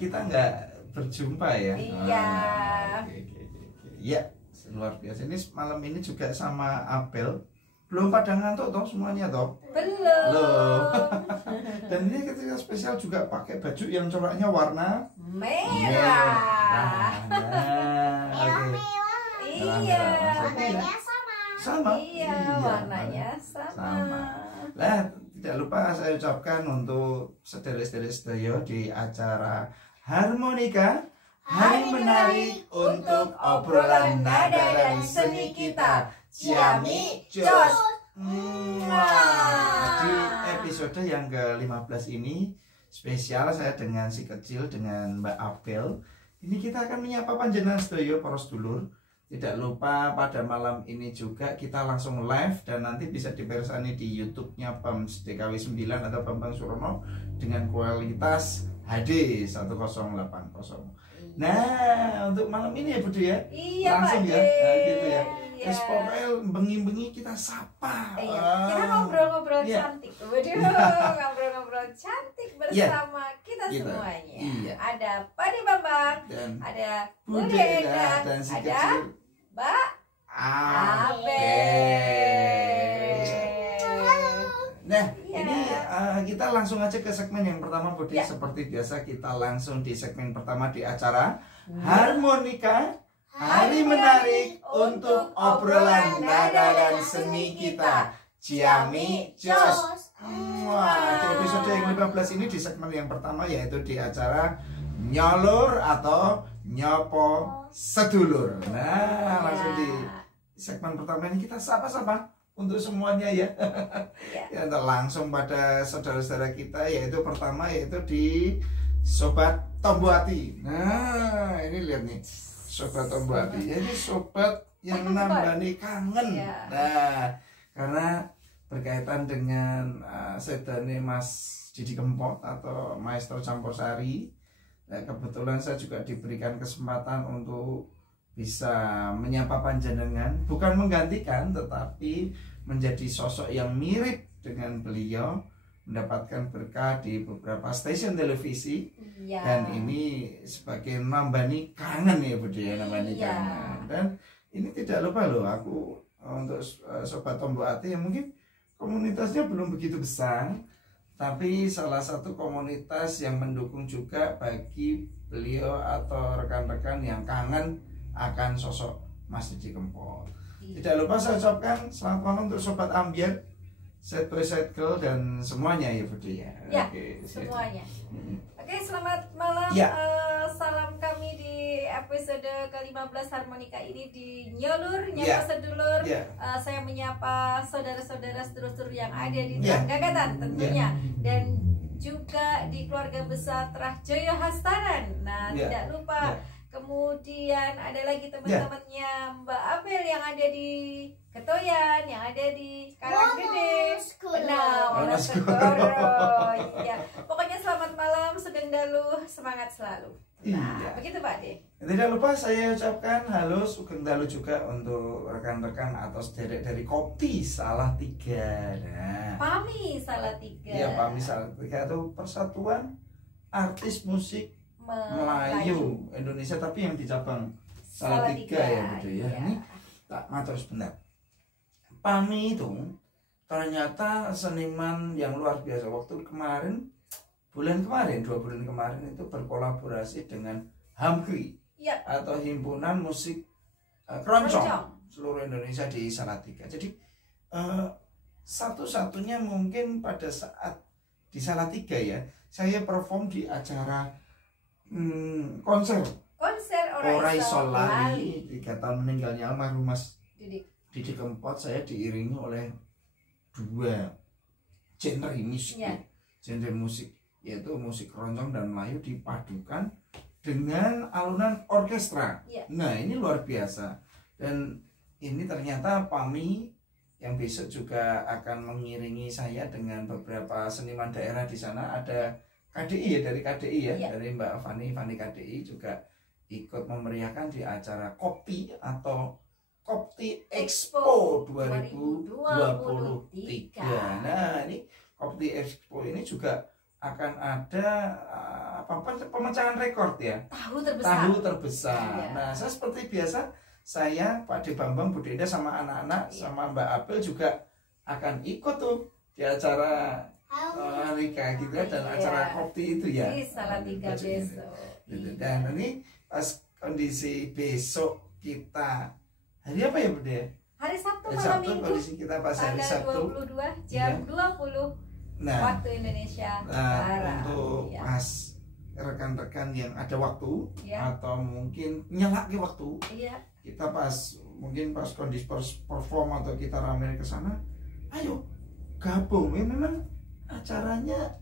kita nggak berjumpa ya. Iya. Oke. Ya, luar biasa. Ini malam ini juga sama Abel. Belum pada ngantuk toh semuanya toh? Belum. Dan ini ketika spesial juga pakai baju yang coraknya warna merah. Iya. Warnanya sama. Iya, warnanya sama. Nah, tidak lupa saya ucapkan untuk saudara-saudara sedaya di acara Harmonika Hari Menarik untuk obrolan nada dan seni kita. Ciami Jos. Di episode yang ke-15 ini spesial saya dengan si kecil dengan Mbak Abel. Ini kita akan menyapa panjenengan sedaya para sedulur. Tidak lupa pada malam ini juga kita langsung live dan nanti bisa dipersani di YouTube-nya PAMS DKW 9 atau Bambang Surono dengan kualitas HD 1080. Nah, untuk malam ini ya Budi ya. Iya, langsung Pak ya. Nah, gitu ya. Iya. Pokoknya bengi-bengi kita sapa. Iya, kita ngobrol-ngobrol Iya. cantik. Waduh, ngobrol-ngobrol cantik bersama kita semuanya. Iya. Ada Padi Bambang, Dan ada Bude Bude Enda, dan si ada kecil Mbak Abel. Nah, Iya. ini kita langsung aja ke segmen yang pertama Budi. Ya. Seperti biasa kita langsung di segmen pertama di acara Harmonika Hari Menarik untuk obrolan nada dan seni kita. Ciami Jos. Wah, di episode yang 15 ini di segmen yang pertama yaitu di acara Nyolur atau Nyopo Sedulur. Nah, langsung di segmen pertama ini kita sapa-sapa untuk semuanya ya. Ya, langsung pada saudara-saudara kita yaitu pertama yaitu di Sobat Tomboati. Nah, ini lihat nih. Sobat Tomboati. Ini sobat yang nambani kangen. Nah, karena berkaitan dengan sedane Mas Didi Kempot atau Maestro Campursari. Nah, kebetulan saya juga diberikan kesempatan untuk bisa menyapa panjenengan, bukan menggantikan tetapi menjadi sosok yang mirip dengan beliau, mendapatkan berkah di beberapa stasiun televisi. Iya. Dan ini sebagai nambani kangen ya Budi ya, nambani Iya. kangen. Dan ini tidak lupa loh aku untuk Sobat Tomboati yang mungkin komunitasnya belum begitu besar, tapi salah satu komunitas yang mendukung juga bagi beliau atau rekan-rekan yang kangen akan sosok Mas Didi Kempot. Tidak lupa saya ucapkan selamat malam untuk Sobat Ambiar, Set Boy Set Girl dan semuanya ya Budi ya. Ya, Oke, semuanya. Oke, selamat malam. Ya. Salam kami di episode ke-15 Harmonika ini di Nyolur, Ya. Nyopo Sedulur. Ya. Saya menyapa saudara-saudara sedulur yang ada di Ya. Tanggagatan tentunya, dan juga di keluarga besar Terah Jaya Hastanan. Nah, Ya. tidak lupa. Ya. Kemudian ada lagi teman-temannya Mbak Abel yang ada di Ketoyan, yang ada di Karanggede. Nah, Wonoskoro. Iya. Pokoknya selamat malam, Sugeng Dalu, semangat selalu. Nah, Iya. begitu Pak De. Tidak lupa saya ucapkan halo Sugeng Dalu juga untuk rekan-rekan atau sederek dari Kopi Salatiga. Nah, Pami Salatiga. ya Pami Salatiga itu Persatuan Artis Musik Melayu Indonesia, tapi yang di cabang Salatiga ya Budi ya. Iya. Ini tak matur sebentar. Pami itu ternyata seniman yang luar biasa. Waktu kemarin, 2 bulan kemarin itu berkolaborasi dengan HAMKRI Ya. atau Himpunan Musik Keroncong seluruh Indonesia di Salatiga. Jadi satu-satunya mungkin pada saat di Salatiga ya, saya perform di acara konser Orai Solali 3 tahun meninggalnya almarhum Mas Didi Kempot. Saya diiringi oleh 2 genre musik, genre musik yaitu musik keroncong dan Melayu dipadukan dengan alunan orkestra. Nah, ini luar biasa. Dan ini ternyata Pami yang besok juga akan mengiringi saya dengan beberapa seniman daerah di sana. Ada KDI ya, dari KDI ya, dari Mbak Fani KDI juga ikut memeriahkan di acara Kopi atau Kopti Expo 2023. Nah, ini Kopti Expo ini juga akan ada pemecahan rekor ya. Tahu terbesar. Iya. Nah, saya seperti biasa, saya Pak De Bambang, Bu Denda sama anak-anak sama Mbak Apel juga akan ikut tuh di acara Rika gitu dan acara Kopti itu ya. Di Salatiga besok. Gitu. Dan ini pas kondisi besok kita hari apa ya Bu De? Hari Sabtu Hari malam Sabtu, Minggu. kondisi kita pas hari Tanggal Sabtu. 22 jam 20 Nah, waktu Indonesia Barat. untuk Ya. pas rekan-rekan yang ada waktu Ya. atau mungkin nyelak waktu, Iya. kita mungkin pas kondisi perform atau kita rame ke sana, ayo gabung. Ya memang acaranya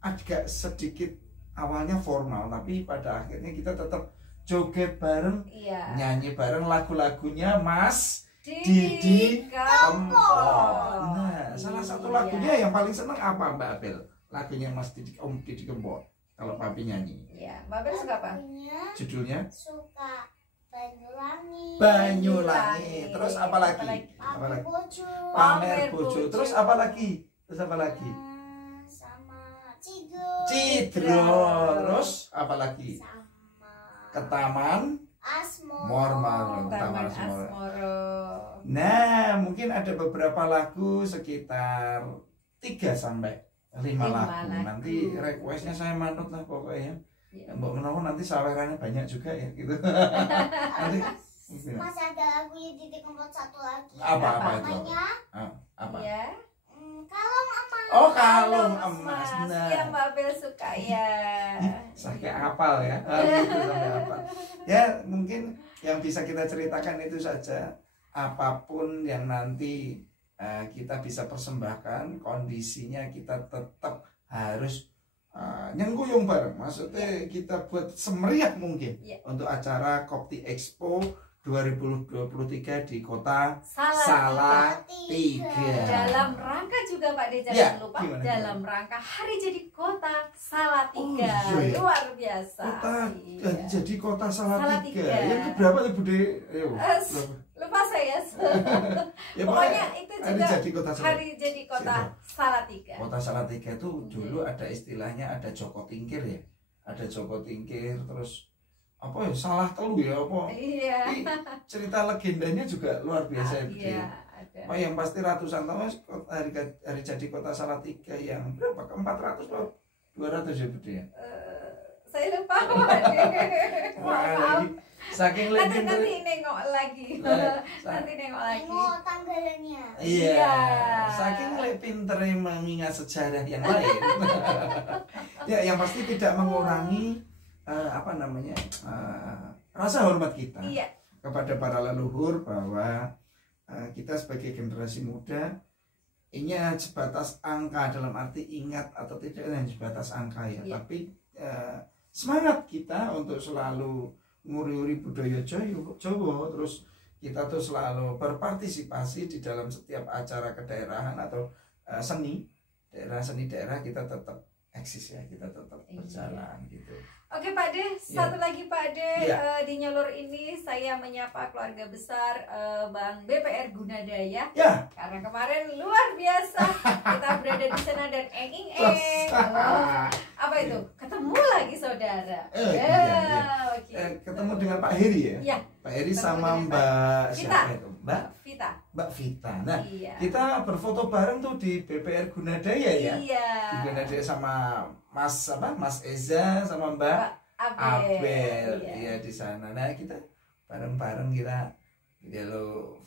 agak sedikit awalnya formal, tapi pada akhirnya kita tetap joget bareng, Iya. nyanyi bareng lagu-lagunya Mas Didi Kempot. Nah, salah satu Iya. lagunya yang paling seneng apa Mbak Apel? Lagunya Mas Didi Kempot. Kalau papi nyanyi. Iya, Mbak Bel suka apa? Judulnya Suka Banyulangi. Banyulangi. Terus apa lagi? Apa lagi? Bojo. Pamer bojo. Terus apa lagi? Sama Cidro. Terus apa lagi? Sama Ketaman Asmoro. Mormaro. Taman Asmoro. Nah, mungkin ada beberapa lagu sekitar 3 sampai 5 lagu. Nanti requestnya saya manut lah pokoknya. Ya. Mbak Menawa nanti sawerannya banyak juga ya gitu. Nanti Masih ada lagunya Didi Kempot satu lagi. apa itu? Namanya Apa? Iya. Kalung Emas. Oh, Kalung Emas. Nah, Yang Mbak Bel suka ya. sampai hafal ya. Gitu, sampai hafal. Ya, mungkin yang bisa kita ceritakan itu saja. Apapun yang nanti kita bisa persembahkan, kondisinya kita tetap harus nyengguyung bareng. Maksudnya kita buat semeriah mungkin untuk acara Kopti Expo 2023 di kota Salatiga. Dalam rangka juga Pak De, jangan Ya, lupa gimana? dalam rangka hari jadi kota Salatiga. Oh, iya, iya. Luar biasa. Kota Iya. jadi kota Salatiga. Salatiga. Yang keberapa tuh Bude? Ayo. Lupa saya. Ya, Pokoknya itu hari juga jadi kota Salatiga. hari jadi kota Salatiga. Kota Salatiga itu dulu ada istilahnya, ada Joko Tingkir ya. Ada Joko Tingkir, terus apa ya, salah telu ya apa. Iya. Cerita legendanya juga luar biasa ya Bude. Iya, ada. Oh, yang pasti ratusan tahun hari jadi kota Salatiga yang berapa? 400 atau 200 ya Bude ya? Saya lupa Pak De. Maaf. Saking Nanti legendanya. nengok lagi. Nanti nengok lagi. Tengok tanggalannya. Iya, Iya. saking pinternya mengingat sejarah yang lain. Ya, yang pasti tidak mengurangi rasa hormat kita Iya. kepada para leluhur, bahwa kita sebagai generasi muda ini sebatas angka, dalam arti ingat atau tidak hanya sebatas angka ya, Iya. tapi semangat kita untuk selalu nguri-uri budaya Jawa, terus kita tuh selalu berpartisipasi di dalam setiap acara kedaerahan atau seni daerah kita tetap eksis ya, kita tetap berjalan gitu. Oke Pak De, satu lagi Pak De, Iya. di Nyalur ini saya menyapa keluarga besar Bang BPR Gunadaya. Ya, Karena kemarin luar biasa kita berada di sana dan apa itu? Ketemu lagi saudara. Iya. Oke. Ketemu dengan Pak Heri ya. Iya. Pak Heri Ketemu sama dengan Mbak Vita. siapa itu? Vita. Mbak Vita. Nah, Iya. kita berfoto bareng tuh di BPR Gunadaya ya. Iya. Di Gunadaya sama Mas Eza sama Mbak Abel. Iya, di sana. Nah, kita bareng-bareng kita jalur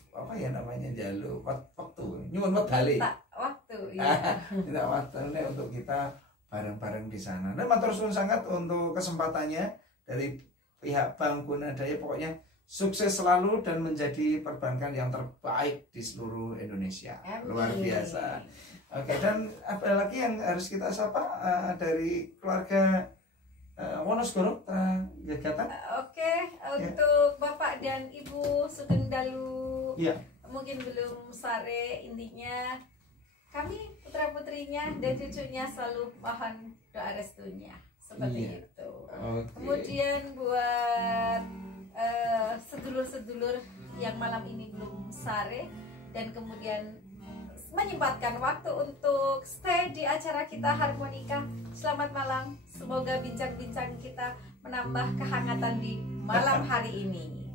jalur waktu nyuwun wedale. Waktu. Iya. Tidak waktunya untuk kita bareng-bareng di sana. Dan matur suwun sangat untuk kesempatannya dari pihak Bank Gunadaya. Pokoknya sukses selalu dan menjadi perbankan yang terbaik di seluruh Indonesia. Amin. Luar biasa. Oke, dan apa lagi yang harus kita sapa dari keluarga Wonosgoro Gagatan? Oke, untuk Bapak dan Ibu Sugeng Dalu, Iya. mungkin belum sare, intinya kami putra putrinya dan cucunya selalu mohon doa restunya seperti Iya. itu. Oke. Kemudian buat sedulur-sedulur yang malam ini belum sare dan kemudian menyempatkan waktu untuk untuk stay di acara kita Harmonika. Selamat malam. Semoga bincang-bincang kita menambah kehangatan di malam hari ini.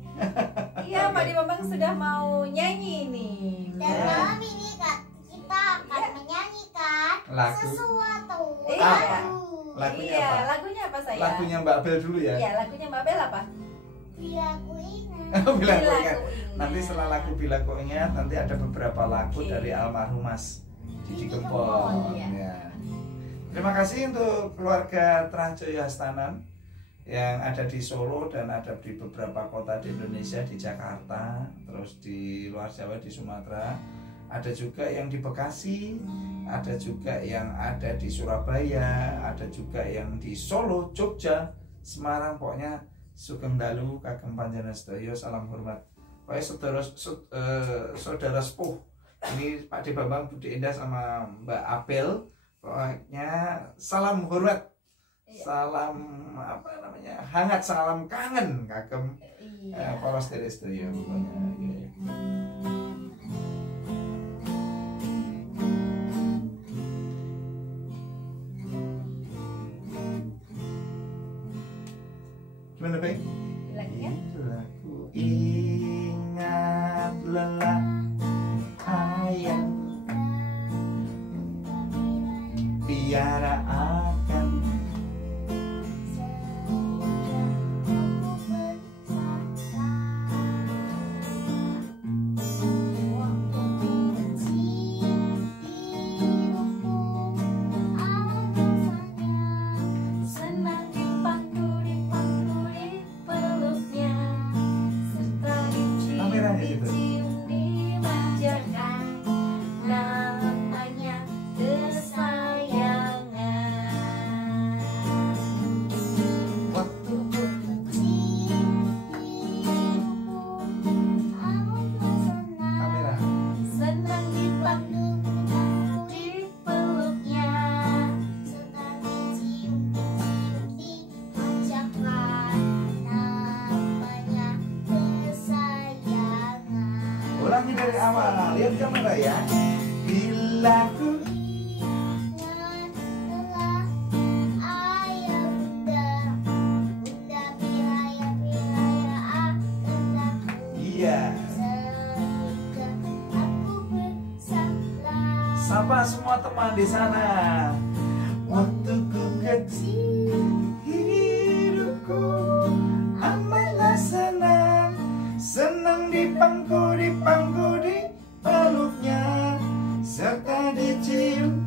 Iya, Pak Bambang sudah mau nyanyi nih. Dan malam ini kita akan menyanyikan sesuatu Lagunya iya, apa? lagunya apa saya? Lagunya Mbak Bel dulu ya. Iya, lagunya Mbak Bel apa? Bila ku ingat. Bila Ku Ingat. Ingat. Nanti setelah lagu Bila Ku Ingat, nanti ada beberapa lagu Oke. dari almarhum Mas Didi Didi Kempot. Kempot, ya. Ya. Terima kasih untuk keluarga Transjoyo Hastanan yang ada di Solo dan ada di beberapa kota di Indonesia, di Jakarta, terus di luar Jawa, di Sumatera. Ada juga yang di Bekasi, ada juga yang ada di Surabaya, ada juga yang di Solo, Jogja, Semarang. Pokoknya sugeng dalu kagem panjenengan sedaya, salam hormat. Pokoknya saudara sepuh ini Pak De Bambang, Budi Indah sama Mbak Abel. Pokoknya salam hormat, salam apa namanya, hangat, salam kangen kagem para sedherek sedaya pokoknya. Gimana, Bang? Lagunya? Ku ingat lelah ayam biara akan Senang dipangku di peluknya, serta dicium dimanjakan, namanya kesayangan. waktu kamera. Senang dipangku di peluknya, Ulangi dari awal, lihat kamera ya. Bila ku iya, sapa semua teman di sana. Waktu ku kecil, hidupku amatlah senang, senang dipangku di peluknya, serta dicium.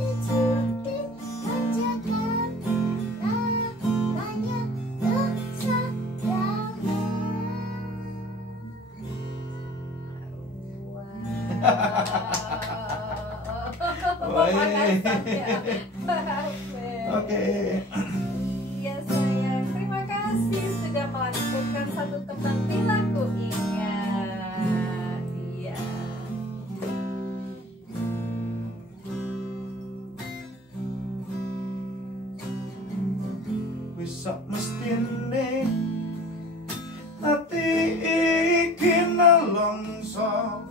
Oke. Iya sayang, terima kasih sudah melantunkan satu tembang Bila Ku Ingat. Iya. Wis sak mestine ati iki nelongso,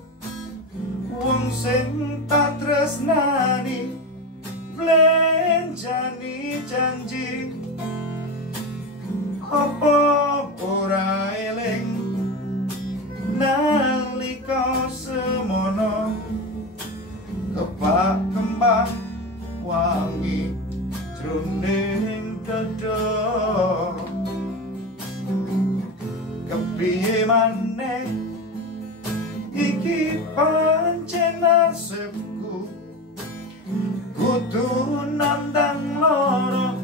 wong sing tak tresnani blenjani janji, apa ora eling nalika semono kebak kembang wangi jroning dada. Kepiye maneh iki pancen nasibku, kudu nandang loro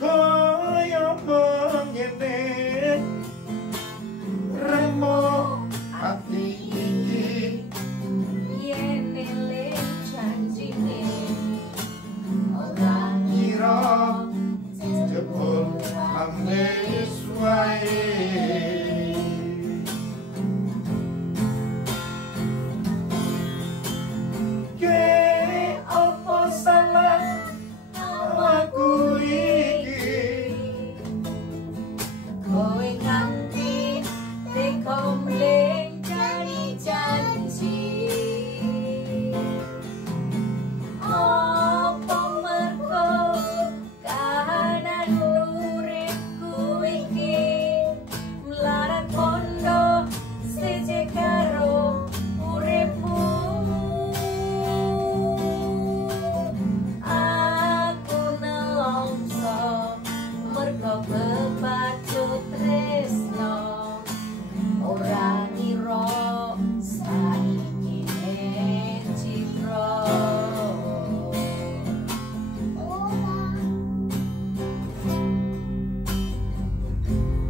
kaya mengene. Remo ati iki Yen eling janjine ora ngira jebul amnes wae. kepacut tresno ora ngira saiki citra.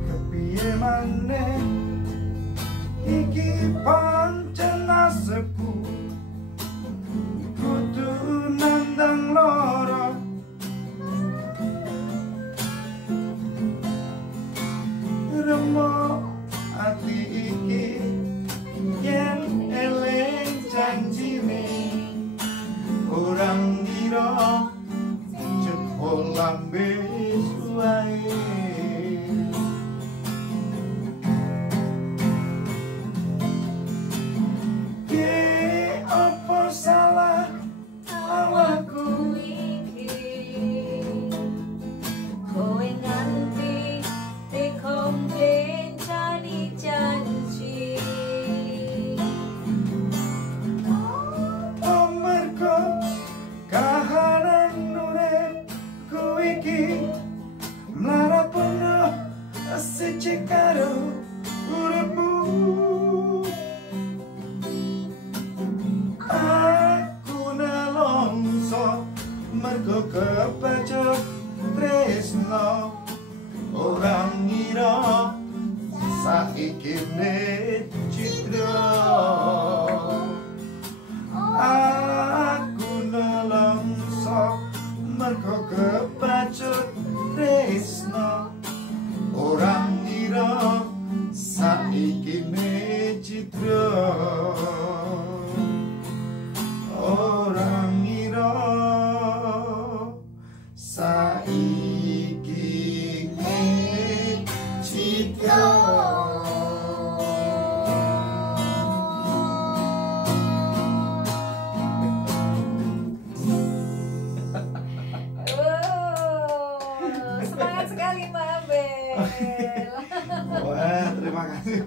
Kepiye maneh iki pancen nasibku kudu nandang lara. Remuk ati iki yen eling janjine orang ngira jebol lambe suwae. Ki apa salah awakku Iki kowe nganti tekom bencani janji. amarga kahanan uripku iki mlarat penuh siji karo uripmu. Aku nelongso mergo kepacut tresno orang ngira saiki citra. Aku nelongso mergo kepacut tresno orang ngira saiki citra. Orang ngira saiki citra. Semangat sekali Mbak Abel. Wah, terima kasih.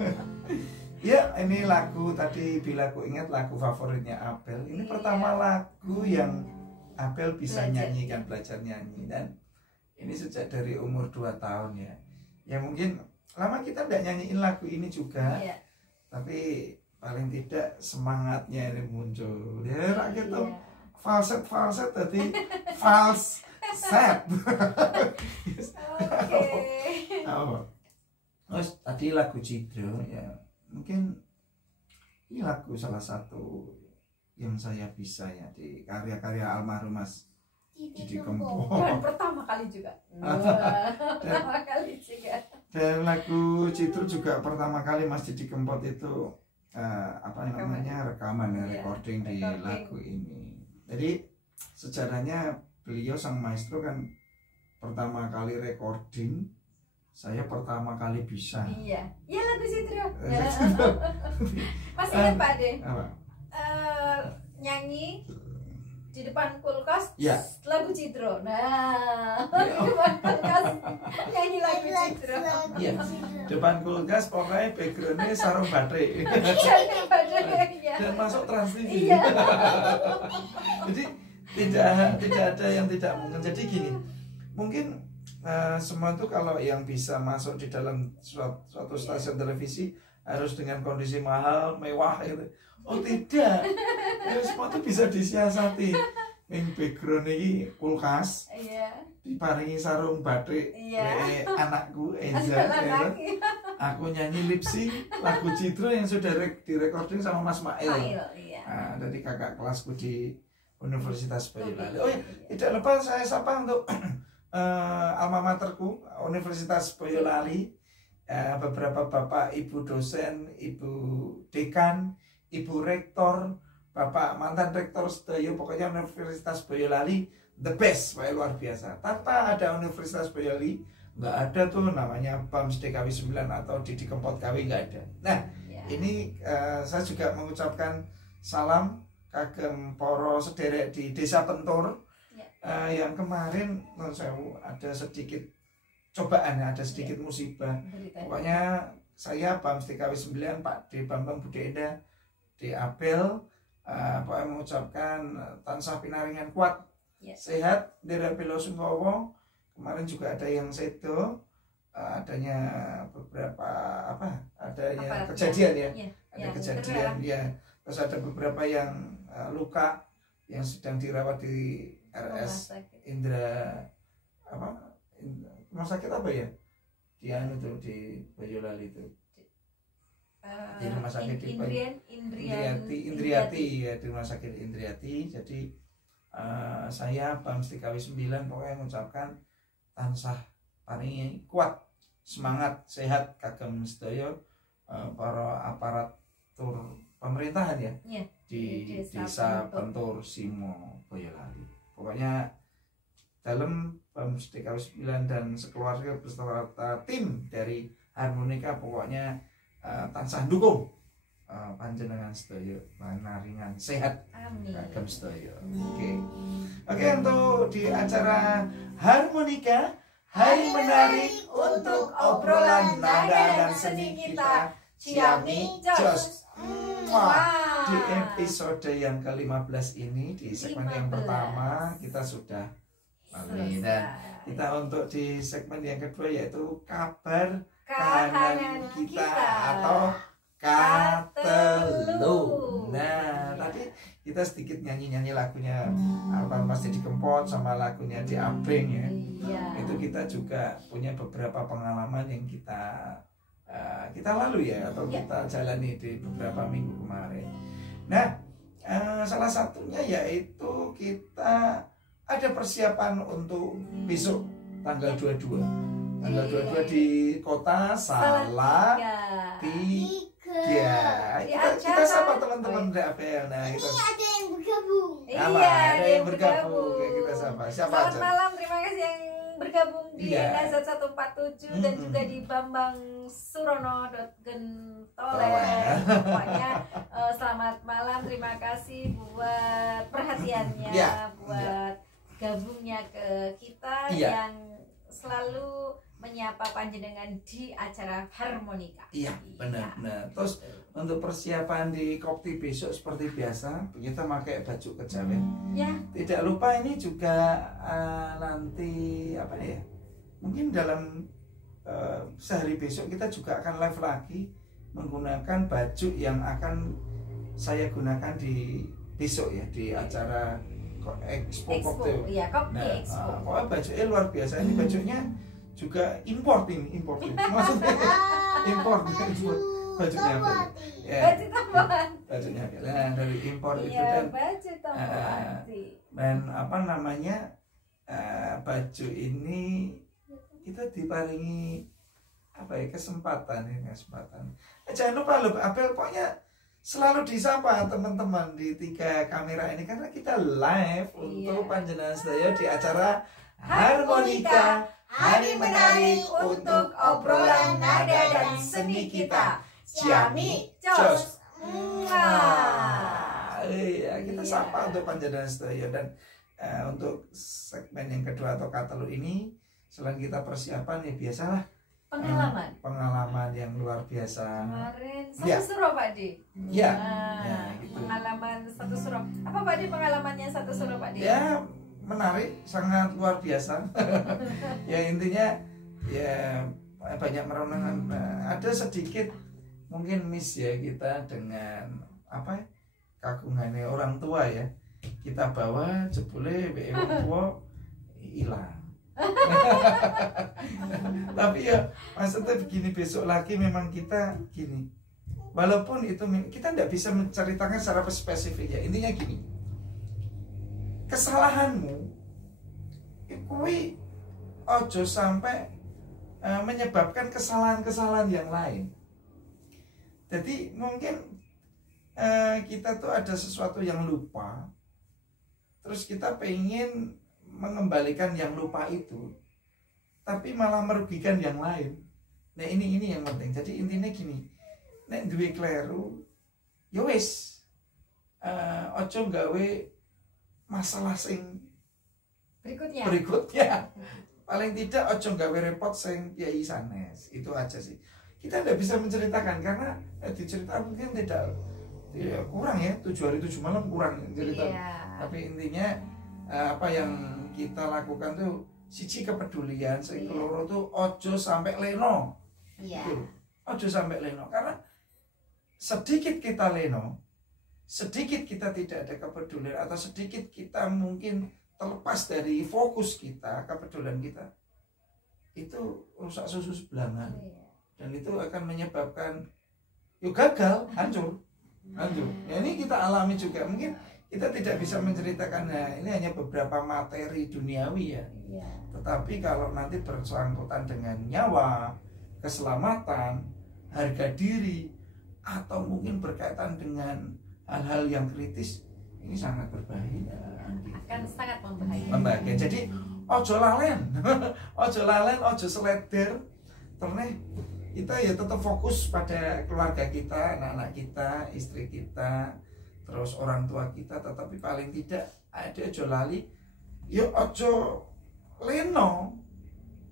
Ya, ini lagu tadi Bila Ku Ingat, lagu favoritnya Abel. Ini pertama lagu yang Abel bisa Belajar. nyanyikan, belajar nyanyi. Dan ini sejak dari umur 2 tahun ya. Ya mungkin lama kita tidak nyanyiin lagu ini juga. Iya. Tapi paling tidak semangatnya ini muncul. Ya, rakyat tuh Iya. falset tadi falset. Oke. Apa? Terus tadi lagu Cidro ya, mungkin ini lagu salah satu yang saya bisa ya di karya-karya almarhum Mas Didi Kempot. Dan pertama kali juga. Pertama kali juga. Dan lagu Cidro juga pertama kali Mas Didi Kempot itu apa namanya rekaman ya, Iya, recording di recording. lagu ini. Jadi sejarahnya beliau sang maestro kan pertama kali recording, saya pertama kali bisa. Iya. Iya lagu Citro. Cidro. Masih ingat Pak De? Apa? Nyanyi di depan kulkas Iya. lagu Citro. Nah, Iya. di depan kulkas nyanyi lagu Citro. Iya. Depan kulkas pokoknya backgroundnya sarung baterai. Iya, iya. Dan masuk Trans TV. Iya. Jadi tidak ada yang tidak mungkin. Jadi gini, mungkin semua itu kalau yang bisa masuk di dalam suatu stasiun televisi harus dengan kondisi mahal, mewah itu. Oh tidak, ya, semua itu bisa disiasati. Yang background ini kulkas, Iya. diparingi sarung batik, Iya. anakku Eza, Adalah ya. lagi. Aku nyanyi lip sync lagu Citro yang sudah direcording sama Mas Mail. Iya. Nah, dari kakak kelasku di Universitas Boyolali. Oh ya, tidak lupa saya sapa untuk alma materku Universitas Boyolali, beberapa bapak ibu dosen, ibu dekan, ibu rektor, bapak mantan rektor sedaya, pokoknya Universitas Boyolali the best, pokoknya luar biasa. Tanpa ada Universitas Boyolali nggak ada tuh namanya BAMS DKW 9 atau Didi Kempot KW, nggak ada. Nah, Iya. ini saya juga mengucapkan salam kagem poro sederek di Desa Pentur yang kemarin ada sedikit cobaan, ada sedikit musibah. Berita. Pokoknya saya BAMS DKW 9 Pak D Bambang Budenda di Abel pokoknya mengucapkan tansah pinaringan kuat, Ya. sehat, Dera Pilo Sungkowo. Kemarin juga ada yang sedo, adanya beberapa adanya kejadian ya, ada kejadian ya, terus ada beberapa yang luka yang sedang dirawat di RS rumah sakit apa ya, di Boyolali itu, di rumah sakit Indriati ya, di rumah sakit Indriati. Jadi saya BAM Stikawi 9 pokoknya mengucapkan tansah paringi kuat, semangat, sehat kagem sedaya para aparatur pemerintahan ya, di desa Pentur Simo Boyolali. Pokoknya dalam BAM Stikawi 9 dan sekeluarga beserta tim dari Harmonika pokoknya tansah dukung panjenengan sedaya panaringan sehat kagem sedaya. Oke, untuk di acara Harmonika Hari Menarik untuk obrolan nada dan seni kita, Ciami Jos. Di episode yang ke-15 ini, di segmen yang pertama kita sudah melalui, dan kita untuk di segmen yang kedua yaitu kabar kahanan kita atau Katelu. Nah, tadi kita sedikit nyanyi-nyanyi lagunya Alvan Mas Didi Kempot sama lagunya Di Abeng ya. Itu kita juga punya beberapa pengalaman yang kita lalu ya, atau kita jalani di beberapa minggu kemarin. Nah, salah satunya yaitu kita ada persiapan untuk besok tanggal 22. Tanggal 22 di kota Salatiga. Kita sapa teman-teman DAPL. Nah, ini ada yang bergabung. Ada yang bergabung. Kita sapa. Siapa Selamat aja? malam, terima kasih yang bergabung di Nazat 147 dan juga di Bambang Surono Gentolen. Pokoknya selamat malam, terima kasih buat perhatiannya, buat gabungnya ke kita yang selalu menyapa panjenengan di acara Harmonika. Iya, benar. Nah, terus untuk persiapan di Kopti besok seperti biasa kita pakai baju kejawen. Ya. Tidak lupa ini juga nanti apa ya? Mungkin dalam sehari besok kita juga akan live lagi menggunakan baju yang akan saya gunakan di besok ya, di acara Expo Cocktail. Iya, Cocktail Expo. Pokoknya bajunya luar biasa. Ini bajunya juga import ini. Maksudnya import bajunya baju tambahan. Bajunya dari impor itu, dan baju tambahan. Dan apa namanya, baju ini kita diparingi apa ya, kesempatan. Jangan lupa loh Abel, pokoknya selalu disapa teman-teman di 3 kamera ini karena kita live untuk panjenengan sedaya di acara Harmonika Hari Menarik untuk obrolan nada dan seni kita, Ciami Jos. Iya, kita sapa untuk panjenengan sedaya. Dan untuk segmen yang kedua atau Katelu ini, selain kita persiapan ya biasalah pengalaman yang luar biasa. Kemarin satu suro Pak Di. Ya, gitu. Pengalaman satu suro. Apa Pak Di pengalamannya satu suro Pak Di? Ya, menarik, sangat luar biasa. Ya intinya ya banyak merenungan. Ada sedikit mungkin miss ya kita dengan apa kagungannya orang tua ya. Kita bawa jebule orang tua hilang. Tapi ya maksudnya begini, besok lagi memang kita gini, walaupun itu kita tidak bisa menceritakan secara spesifik ya, intinya gini, kesalahanmu kuwi ojo sampai menyebabkan kesalahan-kesalahan yang lain. Jadi mungkin kita tuh ada sesuatu yang lupa, terus kita pengen mengembalikan yang lupa itu, tapi malah merugikan yang lain. Nah ini yang penting. Jadi intinya gini, nek duwe kleru ya wis, ojo gawe masalah sing berikutnya. Paling tidak ojo gawe repot sing kiai sanes. Itu aja sih. Kita tidak bisa menceritakan karena diceritakan mungkin tidak kurang ya, 7 hari 7 malam kurang cerita. Tapi intinya apa yang kita lakukan tuh siji kepedulian, sing keloro tuh ojo sampai leno. Iya. Ojo sampai leno, karena sedikit kita leno, sedikit kita tidak ada kepedulian, atau sedikit kita mungkin terlepas dari fokus kita, kepedulian kita, itu rusak susu sebelahan. Dan itu akan menyebabkan yuk gagal, hancur. Ya, ini kita alami juga. Mungkin kita tidak bisa menceritakan, nah ini hanya beberapa materi duniawi ya. Tetapi kalau nanti bersangkutan dengan nyawa, keselamatan, harga diri, atau mungkin berkaitan dengan hal-hal yang kritis, ini sangat berbahaya. Akan sangat membahayakan. Membahayakan. Jadi ojo lalen, ojo lalen, ojo seleder. Terus kita ya tetap fokus pada keluarga kita, anak-anak kita, istri kita, terus orang tua kita. Tetapi paling tidak ada ojo lali, ya ojo leno,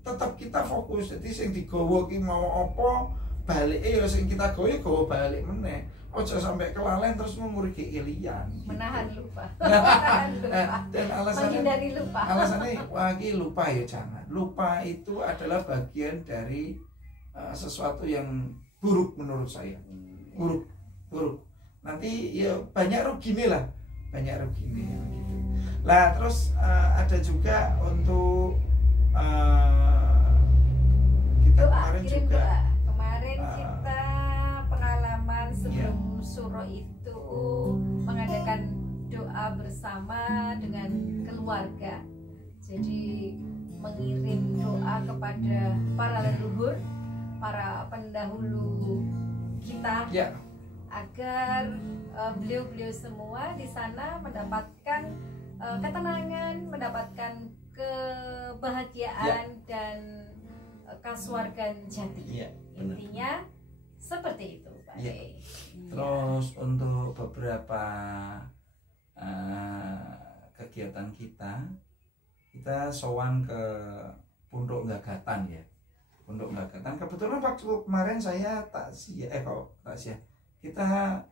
tetap kita fokus. Jadi sing digawa ki mau apa, balik ya sing kita gawa balik meneh. Ojo sampai kelalen terus ngumuri keilian. Menahan lupa. Dan alasannya menghindari lupa. Alasannya lagi lupa ya jangan. Lupa itu adalah bagian dari sesuatu yang buruk menurut saya. Buruk. Nanti ya banyak ruginya lah. Gitu. Lah terus ada juga untuk kita kemarin juga doa. Kemarin kita pengalaman sebelum suro itu mengadakan doa bersama dengan keluarga. Jadi mengirim doa kepada para leluhur, para pendahulu kita, agar beliau-beliau semua di sana mendapatkan ketenangan, mendapatkan kebahagiaan dan kasuargan jati. Intinya seperti itu, Pak. Terus untuk beberapa kegiatan kita sowan ke Pondok Gagatan ya. Pondok Gagatan kebetulan waktu kemarin saya takziah, kita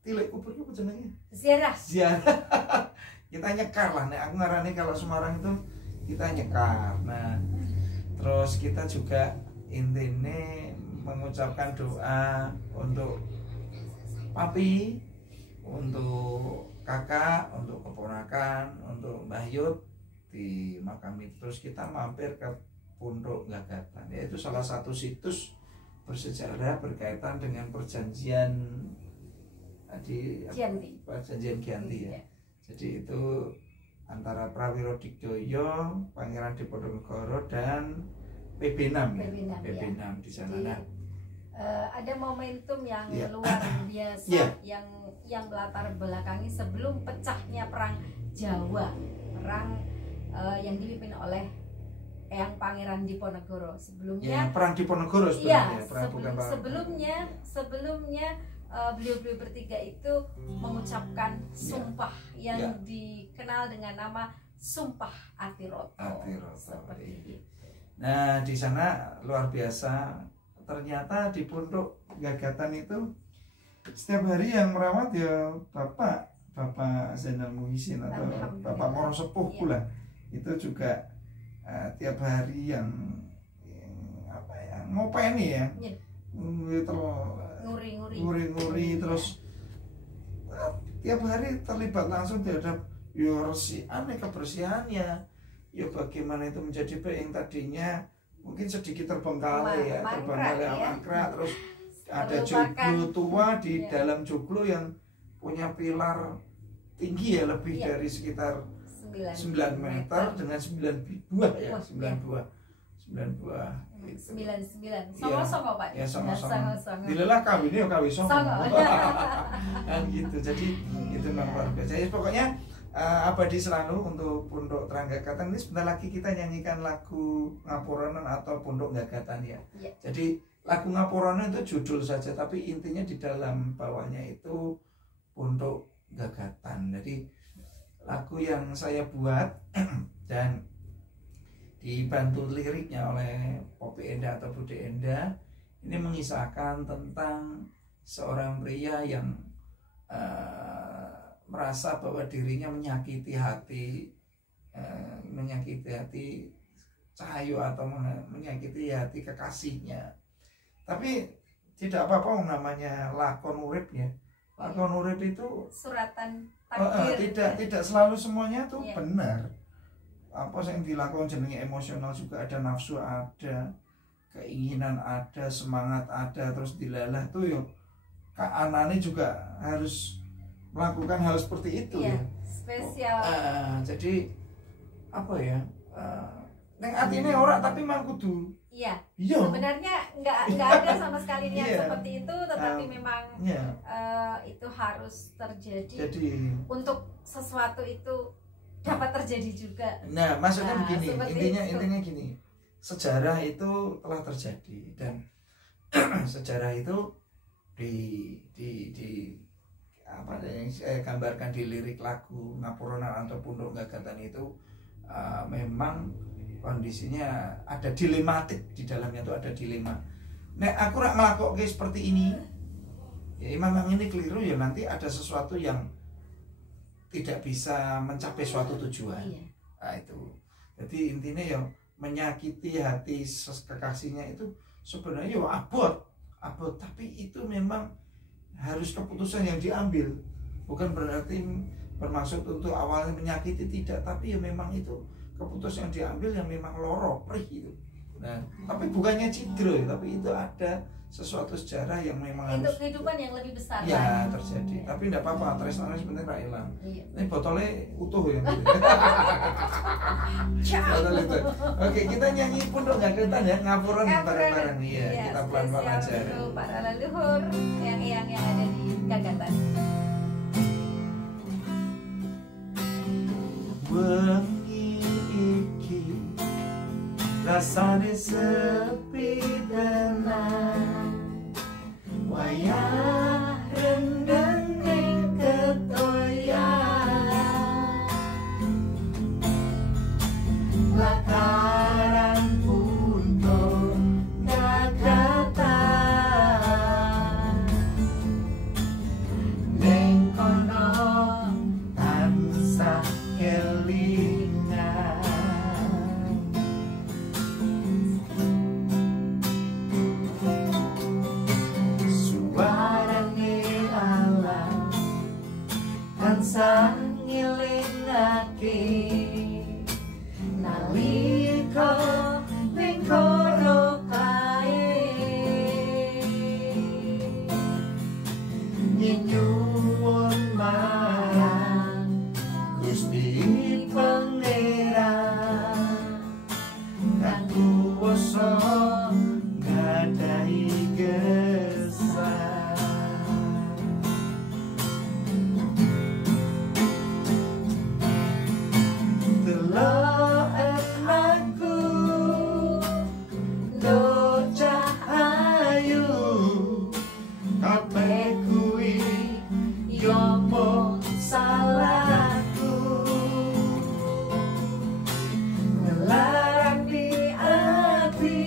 tilik kubur itu jenenge ziarah. Kita nyekar lah, aku ngarani kalau Semarang itu kita nyekar. Nah terus kita juga intinya mengucapkan doa untuk papi, untuk kakak, untuk keponakan, untuk Mbah Yud di makam itu. Terus kita mampir ke Pondok Gagatan, yaitu salah satu situs bersejarah berkaitan dengan perjanjian Giyanti ya. Jadi itu antara Prawiro Digdoyo, Pangeran Diponegoro dan PB6 di sana. Jadi, ada momentum yang luar biasa yang melatar belakangi sebelum pecahnya perang Jawa, perang yang dipimpin oleh Eyang Pangeran Diponegoro. Sebelumnya perang Diponegoro sebelumnya beliau-beliau bertiga itu mengucapkan sumpah yang dikenal dengan nama Sumpah Atiroto. Seperti itu. Nah di sana luar biasa, ternyata di Pondok Gagatan itu setiap hari yang merawat ya Bapak Zainal Muhsin atau Bapak Moro Sepuh pula. Itu juga tiap hari yang ngopeni ya. Nguri terus tiap hari terlibat langsung terhadap kebersihannya, ya bagaimana itu menjadi baik yang tadinya mungkin sedikit terbengkalai mangkrak, terus ada joglo tua di dalam joglo yang punya pilar tinggi ya lebih dari sekitar 9 meter dengan 9 buah ya, 9 buah 99 songo Pak ya, songo dilelah kawinnya kawi songo kan gitu. Jadi itu memang luar biasa. Jadi pokoknya abadi selalu untuk Pondok Terang Gagatan. Ini sebentar lagi kita nyanyikan lagu Ngapuranen atau Pondok Gagatan ya. Jadi lagu Ngapuranen itu judul saja, tapi intinya di dalam bawahnya itu Pondok Gagatan. Jadi lagu yang saya buat dan dibantu liriknya oleh Popi Enda atau Bude Enda, ini mengisahkan tentang seorang pria yang merasa bahwa dirinya menyakiti hati menyakiti hati Cahayu atau menyakiti hati kekasihnya. Tapi tidak apa-apa namanya lakon urip ya. Lakon urip itu suratan takdir. Tidak selalu semuanya tuh Iya. benar. Apa yang dilakukan jenenge emosional juga ada, nafsu ada, keinginan ada, semangat ada, terus dilalah tuh yo anane juga harus melakukan hal seperti itu Iya, ya. spesial. Jadi apa ya? Neng atine ora tapi mang kudu. Iya. Iya. Sebenarnya nggak ada sama sekali niat Iya. seperti itu, tetapi memang Iya. itu harus terjadi Jadi untuk sesuatu itu dapat terjadi juga. nah, maksudnya Nah, begini, seperti intinya gini. Sejarah itu telah terjadi dan sejarah itu di apa yang saya gambarkan di lirik lagu Ngapurana atau Punduk Gagatan itu memang kondisinya ada dilematik di dalamnya, itu ada dilema. Nek aku rak ngelakokke seperti ini, ya memang ini keliru, ya nanti ada sesuatu yang tidak bisa mencapai suatu tujuan. Iya. Nah, itu. Jadi intinya ya menyakiti hati kekasihnya itu sebenarnya ya abot, tapi itu memang harus keputusan yang diambil. Bukan berarti bermaksud untuk awalnya menyakiti, tidak, tapi ya memang itu keputusan yang diambil yang memang loro perih gitu. Nah, tapi bukannya cidro ya, tapi itu ada sesuatu sejarah yang memang Untuk harus kehidupan yang lebih besar ya lagi. terjadi. Iya. Tapi tidak apa-apa, tresnane sebenarnya nggak hilang. Iya. Ini botolnya utuh ya. Ciao. Botol itu. Oke, kita nyanyi Punduk Gagatan ya, Ngapuran bareng-bareng. Iya, kita pelan-pelan aja. spesial untuk para leluhur yang ada di Gagatan. Wengi iki rasane sepi tenan, wayah rendeng ning ketoyan, lakaran Punduk Gagatan, ning kono tansah kelingan. Suarane alam tansah ngelingake nalika ning kono kae, nyuwun marang Gusti Pangeran kang kuwasa ngadahi gesang. Deloken aku docah ayu, kabeh kuwi yo mung salahku. Ngelarang di hati,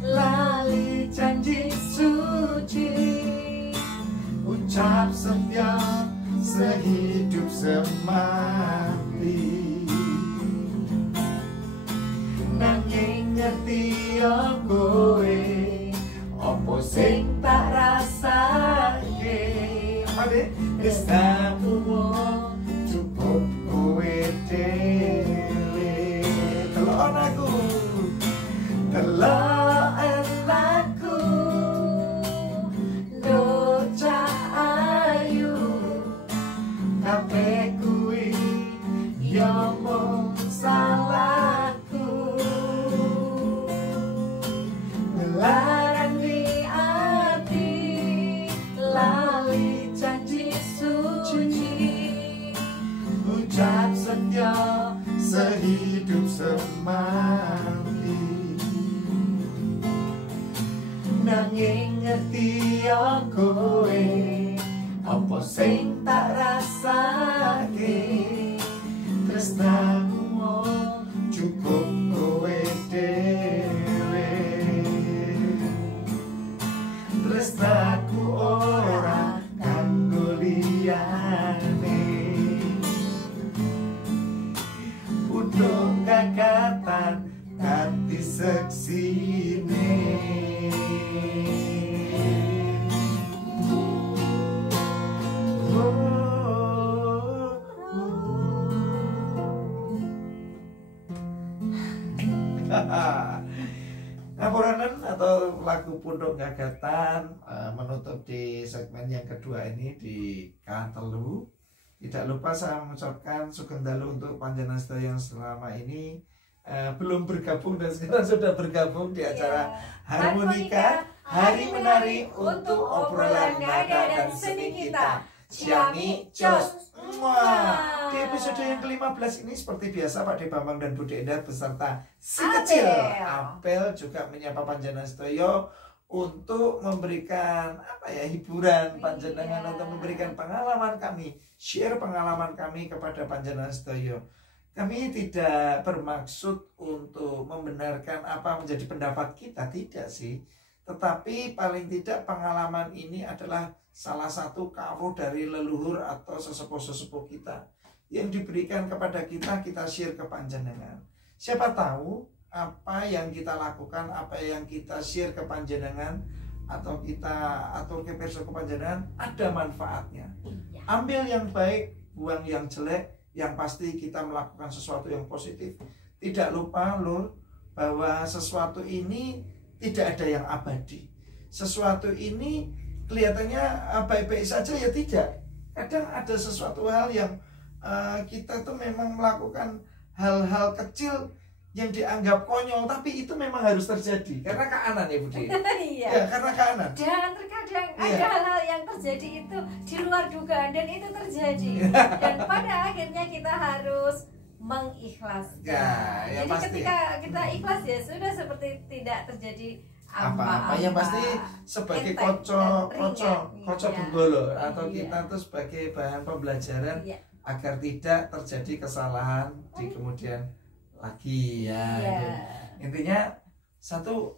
lali janji suci, ucap setia sehidup semati. Nanging ngerti yo kowe opo sing tak rasake. Apa deh? Wis aku cukup kowe dhewe. Telon aku, telon aku, docah ayu, kabeh kuwi yo mung salahku. Ngelarang di hati, lali janji suci, ucap setia sehidup semati. Nanging ngerti yo kowe apa sing tak rasake, tresnaku mung cukup kowe dhewe. Tresnaku ora kanggo liyane. seksine. Ngapuranen atau lagu Punduk Gagatan menutup di segmen yang kedua ini di K3. Tidak lupa saya mengucapkan sugeng dalu untuk panjenengan sedaya yang selama ini belum bergabung dan sekarang sudah bergabung di acara Harmonika Hari Menari untuk obrolan nada dan seni kita. Ciami Jos. Di episode yang ke-15 ini seperti biasa Pak De Bambang dan Bu Endah beserta si kecil Apel juga menyapa panjenengan sedaya untuk memberikan hiburan panjenengan, untuk memberikan pengalaman kami, share pengalaman kami kepada panjenengan sedaya. Kami tidak bermaksud untuk membenarkan apa menjadi pendapat kita, tidak sih. Tetapi paling tidak pengalaman ini adalah salah satu kawruh dari leluhur atau sesepuh-sesepuh kita yang diberikan kepada kita, kita share ke panjenengan. Siapa tahu apa yang kita lakukan, apa yang kita share ke panjenengan atau kita atur ke perso ke panjenengan ada manfaatnya. Ambil yang baik, buang yang jelek. Yang pasti kita melakukan sesuatu yang positif. Tidak lupa Lur, bahwa sesuatu ini tidak ada yang abadi. Sesuatu ini kelihatannya baik-baik saja, ya tidak. Kadang ada sesuatu hal yang kita tuh memang melakukan hal-hal kecil yang dianggap konyol, tapi itu memang harus terjadi karena keanan ya Budi. Iya. Ya, karena keanan. Dan terkadang ada hal-hal yang terjadi itu di luar dugaan dan itu terjadi. Dan pada akhirnya kita harus mengikhlaskan. Ya, jadi pasti. Ketika kita ikhlas ya sudah seperti tidak terjadi apa-apa. Yang pasti sebagai kocok benggolo atau kita tuh sebagai bahan pembelajaran agar tidak terjadi kesalahan di kemudian lagi ya. Intinya satu,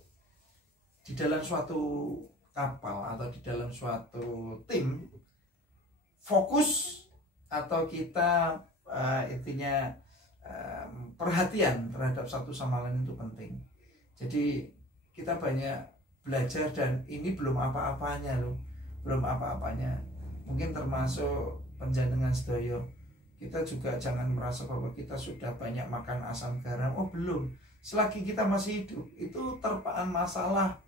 di dalam suatu kapal atau di dalam suatu tim, fokus atau kita intinya perhatian terhadap satu sama lain itu penting. Jadi kita banyak belajar dan ini belum apa-apanya loh, belum apa-apanya. Mungkin termasuk panjenengan sedaya, kita juga jangan merasa bahwa kita sudah banyak makan asam garam. Oh belum, selagi kita masih hidup itu terpaan masalah,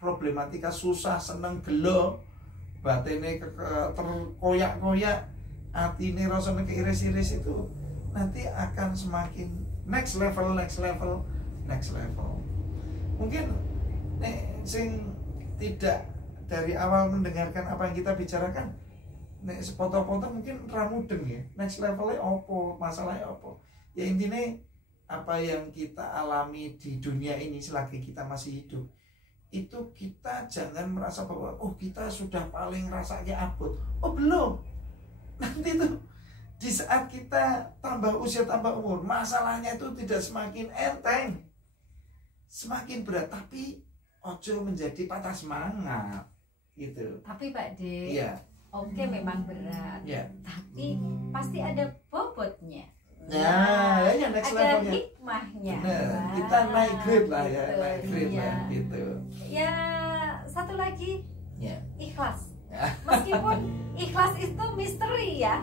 problematika susah, seneng gelo, batine terkoyak-koyak, atine rasane keiris-iris, itu nanti akan semakin next level. Mungkin sing tidak dari awal mendengarkan apa yang kita bicarakan, nek sepotong-potong mungkin ramudeng ya. Next levelnya opo, masalahnya opo. Ya intinya apa yang kita alami di dunia ini selagi kita masih hidup, itu kita jangan merasa bahwa oh kita sudah paling rasanya abot. Oh belum. Nanti tuh di saat kita tambah usia, tambah umur, masalahnya itu tidak semakin enteng, semakin berat. Tapi ojo menjadi patah semangat gitu. Tapi Pak De, iya. Oke, memang berat, tapi pasti ada bobotnya. Nah, ya next ada levelnya. Hikmahnya. Kita naik grade lah ya, gitu, naik grade lah gitu. Ya, satu lagi, ikhlas. Ya. Meskipun ikhlas itu misteri ya.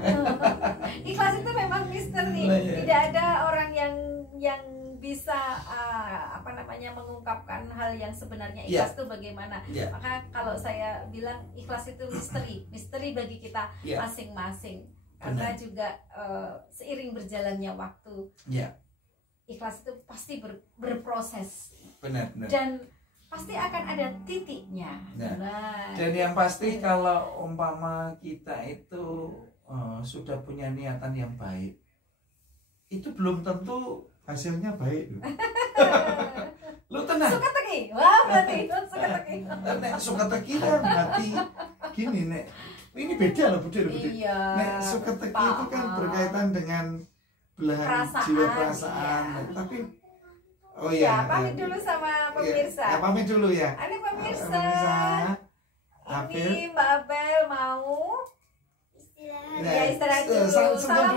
Ikhlas itu memang misteri. Ya. Tidak ada orang yang bisa mengungkapkan hal yang sebenarnya ikhlas itu bagaimana. Maka kalau saya bilang ikhlas itu misteri bagi kita masing-masing. Karena juga seiring berjalannya waktu, ikhlas itu pasti berproses. Benar. Dan pasti akan ada titiknya. Dan yang pasti kalau umpama kita itu sudah punya niatan yang baik, itu belum tentu hasilnya baik. Lu tenang. Suka teki. Wah, berarti suka teki. Nek suka teki kan berarti gini nek. Ini beda loh Budi. Iya. Nek suka teki itu kan berkaitan dengan belahan jiwa perasaan. Tapi pamit dulu sama pemirsa. Pamit dulu ya. Ini pemirsa. Apel. Ini Mbak Apel mau Ya, istirahat dulu. Salam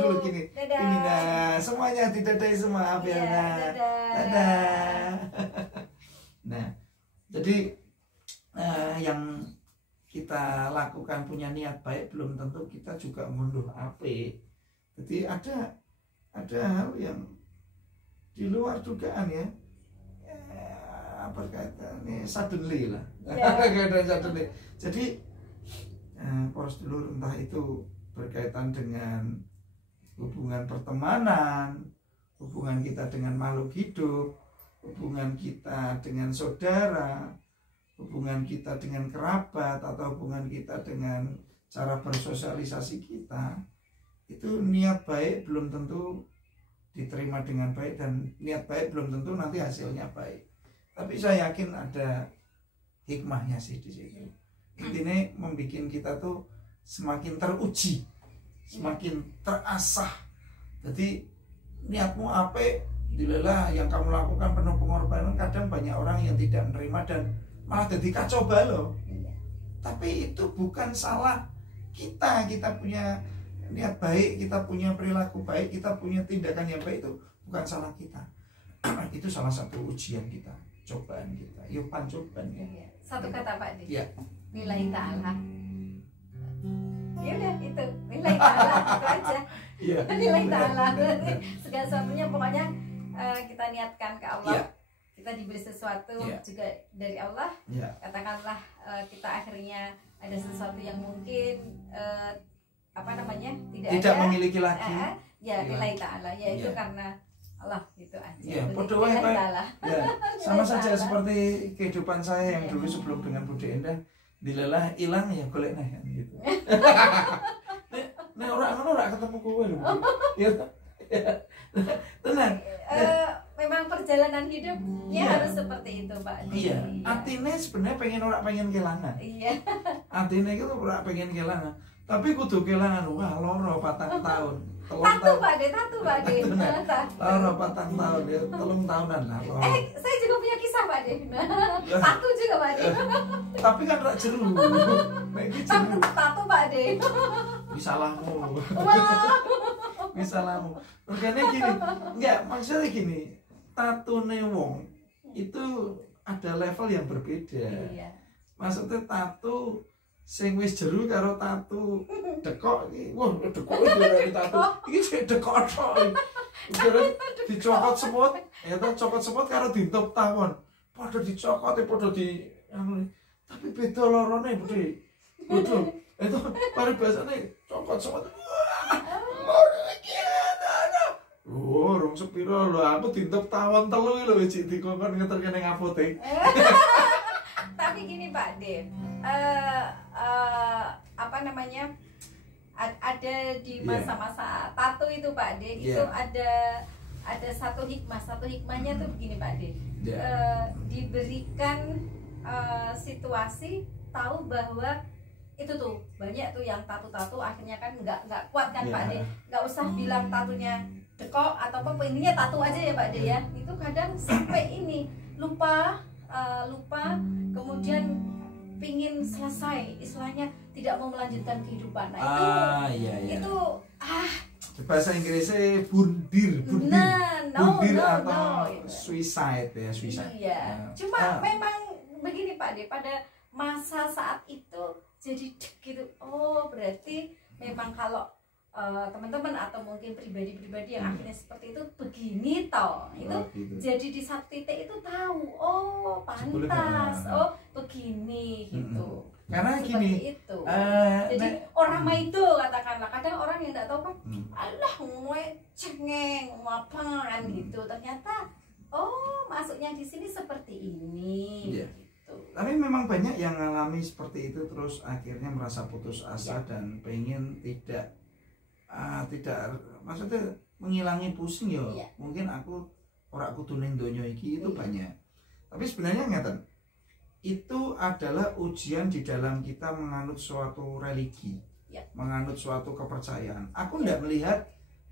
dulu gini. Dadah. Ini nah, semuanya didadai semua Abel. Iya, Nah. dadah. Dadah. Nah, jadi yang kita lakukan punya niat baik belum tentu kita juga ngunduh apik. Jadi ada hal yang di luar dugaan ya. Apa kaitannya suddenly lah. Kaitan suddenly. Jadi poros dulur entah itu berkaitan dengan hubungan pertemanan, hubungan kita dengan makhluk hidup, hubungan kita dengan saudara, hubungan kita dengan kerabat, atau hubungan kita dengan cara bersosialisasi kita, itu niat baik belum tentu diterima dengan baik, dan niat baik belum tentu nanti hasilnya baik. Tapi saya yakin ada hikmahnya sih di situ. Intinya membuat kita tuh semakin teruji, semakin terasah. Jadi niatmu apa, dilelah yang kamu lakukan penuh pengorbanan. Kadang banyak orang yang tidak menerima dan malah jadi kacau balau. Tapi itu bukan salah kita. Kita punya niat baik, kita punya perilaku baik, kita punya tindakan yang baik, itu bukan salah kita. Itu salah satu ujian kita, cobaan kita. Yuk pancobaan ya. Satu kata Pak Di. Ya. Nilai ta'ala. Ya udah itu, nilai ta'ala itu aja. Iya. Nilai ta'ala. Segala sesuatunya pokoknya kita niatkan ke Allah. Ya. Kita diberi sesuatu Ya. juga dari Allah. Ya. Katakanlah kita akhirnya ada sesuatu yang mungkin tidak ada, memiliki lagi. Ya nilai ta'ala, ya itu Ya. karena Allah gitu aja. Ya, Nilai berdoa ya, Pak. ta'ala. Ya, sama saja ta'ala. seperti kehidupan saya yang Ya. dulu sebelum dengan Budi Endah, dilelah hilang ya golek nah gitu. Nek ora ketemu kowe lho. Ya. Tenang. Memang perjalanan hidupnya Iya. harus seperti itu, Pak. Iya, atine sebenarnya pengen kelangan. Iya. Atine itu ora pengen kelangan, tapi kudu kelangan wah loro 4 tahun. Tatu Pak De, tatu Pak De. Loro 4 tahun ya, 3 tahunan lah. Loro. Saya juga punya kisah Pak De. Ya. Tatu juga Pak De. Tapi kan ora jeru. Nek iki Tapi jeru. tetap tatu Pak De. Salahmu. Wah. Salahmu. Makanya gini, enggak maksudnya gini, tatune wong itu ada level yang berbeda. Iya. Maksudnya tato sing wis jeru karo tato dekok iki. Wah, dekok iki tato. Iki sing dekok tok. Iki dicokot semut, ya ta cokot semut karo ditutup tawon. Padha dicokot padha di tapi beda lorone, Budi. Betul. Itu paribasane cokot semut. Oh, rong sepiro lho, aku ditutup tawon telu lho wis dikongkon ngeterke ning apotek. Tapi gini Pak De, apa namanya, ada di masa-masa tato itu Pak De, itu ada satu hikmahnya tuh begini Pak De, diberikan situasi tahu bahwa itu tuh banyak tuh yang tato akhirnya kan nggak kuat kan Pak De, nggak usah bilang tatunya dekok atau apa, intinya tato aja ya Pak De ya, itu kadang sampai ini lupa kemudian pingin selesai, istilahnya tidak mau melanjutkan kehidupan. Nah itu bahasa Inggrisnya bundir atau gitu. suicide ya, Iya. Cuma memang begini Pak De, pada masa saat itu jadi gitu. Oh, berarti memang kalau teman-teman atau mungkin pribadi-pribadi yang akhirnya seperti itu begini toh, itu gitu. jadi di satu titik itu tahu, oh pantas, oh begini gitu. Karena seperti gini, itu. Jadi orang mah itu katakanlah, kadang orang yang tidak tahu kan, alah gue cengeng apaan gitu, ternyata oh masuknya di sini seperti ini. Gitu. Tapi memang banyak yang mengalami seperti itu terus akhirnya merasa putus asa dan pengen tidak maksudnya menghilangi pusing ya. Mungkin aku ora kudu ning donya iki itu banyak. Tapi sebenarnya ngeten, itu adalah ujian di dalam kita menganut suatu religi, menganut suatu kepercayaan. Aku ndak melihat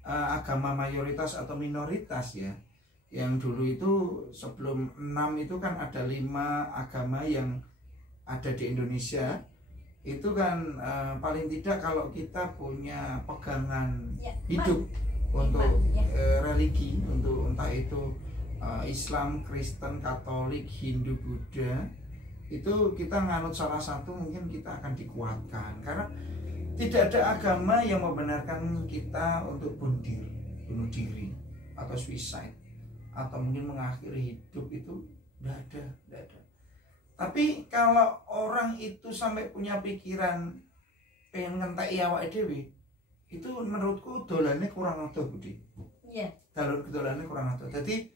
agama mayoritas atau minoritas ya. Yang dulu itu sebelum 6 itu kan ada 5 agama yang ada di Indonesia. itu kan paling tidak kalau kita punya pegangan Ya, hidup iman. untuk Iman, ya. religi, untuk entah itu Islam, Kristen, Katolik, Hindu, Buddha, itu kita nganut salah satu mungkin kita akan dikuatkan, karena tidak ada agama yang membenarkan kita untuk bunuh diri atau suicide atau mungkin mengakhiri hidup, itu tidak ada. Tapi kalau orang itu sampai punya pikiran pengen ngentai awake dhewe, itu menurutku dolannya kurang adoh, Budi. Iya. Dolannya kurang adoh. Jadi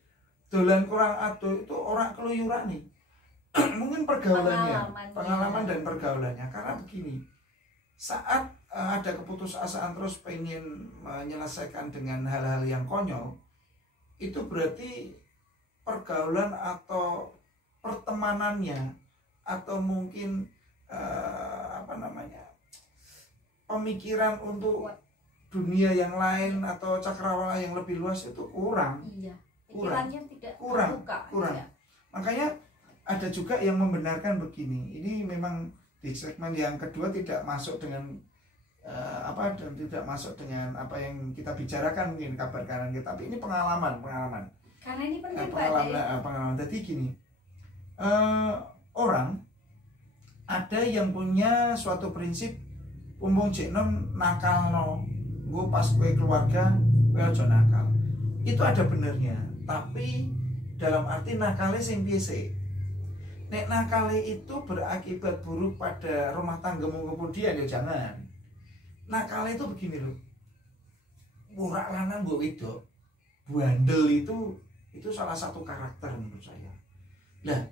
dolan kurang adoh itu orang keluyuran nih. Mungkin pergaulannya, pengalaman dan pergaulannya. Karena begini, saat ada keputusasaan terus pengen menyelesaikan dengan hal-hal yang konyol, itu berarti pergaulan atau pertemanannya atau mungkin pemikiran untuk dunia yang lain atau cakrawala yang lebih luas itu kurang. Iya. Pikirannya tidak kurang. Ya. Makanya ada juga yang membenarkan begini. Ini memang di segmen yang kedua tidak masuk dengan dan tidak masuk dengan apa yang kita bicarakan mungkin kabar kanan kita, tapi ini pengalaman. Karena ini penting pengalaman. Jadi gini, orang ada yang punya suatu prinsip umpung jenom nakalno, gue pas gue keluarga gue aja nakal, itu ada benernya, tapi dalam arti nakale sing piye. Nek nakale itu berakibat buruk pada rumah tanggamu kemudian, ya jangan. Nakale itu begini loh, burak lanang gue wedok, bandel itu salah satu karakter menurut saya. Nah,